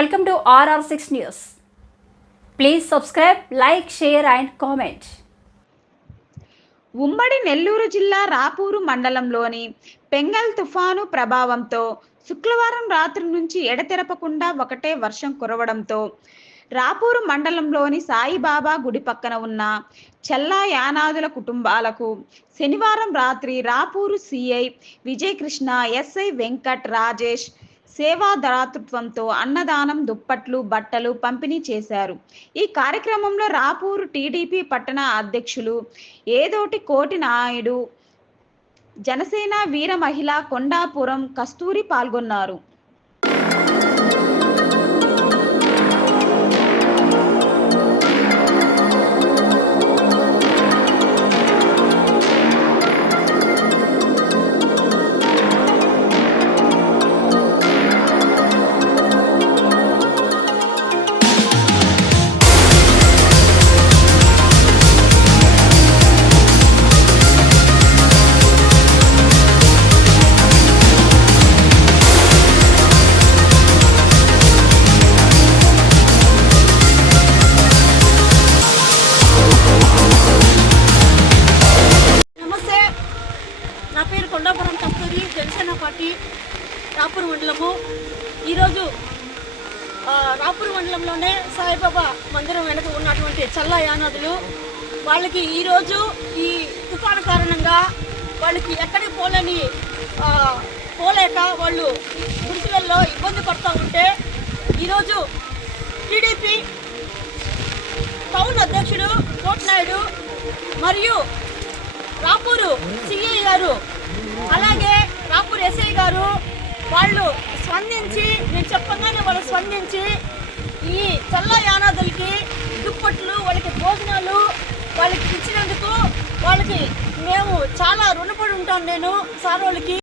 Welcome to RR6 News. Please subscribe, like, share and comment. ఉమ్మడి నెల్లూరు జిల్లా రాపూరు మండలంలోని పెంగల్ తుఫాను ప్రభావంతో శుక్రవారం రాత్రి నుంచి ఎడతెరపకుండా ఒకటే వర్షం కురవడంతో రాపూరు మండలంలోని సాయిబాబా గుడి పక్కన ఉన్న చెల్లా యానాదుల కుటుంబాలకు శనివారం రాత్రి రాపూరు సిఐ విజయకృష్ణ, ఎస్ఐ వెంకట్, రాజేష్ సేవాదాతృత్వంతో అన్నదానం, దుప్పట్లు, బట్టలు పంపిణీ చేశారు. ఈ కార్యక్రమంలో రాపూరు టీడీపీ పట్టణ అధ్యక్షులు ఏదోటి కోటి నాయుడు, జనసేన వీర మహిళ కొండాపురం కస్తూరి పాల్గొన్నారు. నా పేరు కొండాపురం కస్తూరి, జనసేన పార్టీ రాపూరు మండలము. ఈరోజు రాపూరు మండలంలోనే సాయిబాబా మందిరం వెనక ఉన్నటువంటి చల్లా యానాదులు వాళ్ళకి ఈరోజు ఈ తుఫాను కారణంగా వాళ్ళకి ఎక్కడికి పోలేక వాళ్ళు గుడిసెలలో ఇబ్బంది పడుతూ ఉంటే ఈరోజు టీడీపీ టౌన్ అధ్యక్షుడు కోటినాయుడు మరియు రాపూరు సిఐ గారు, అలాగే రాపూరు ఎస్ఐ గారు వాళ్ళు స్పందించి, నేను చెప్పగానే వాళ్ళు స్పందించి ఈ చల్ల యానాదులకి దుప్పట్లు, వాళ్ళకి భోజనాలు వాళ్ళకి ఇచ్చినందుకు వాళ్ళకి మేము చాలా రుణపడి ఉంటాం. నేను సార్ వాళ్ళకి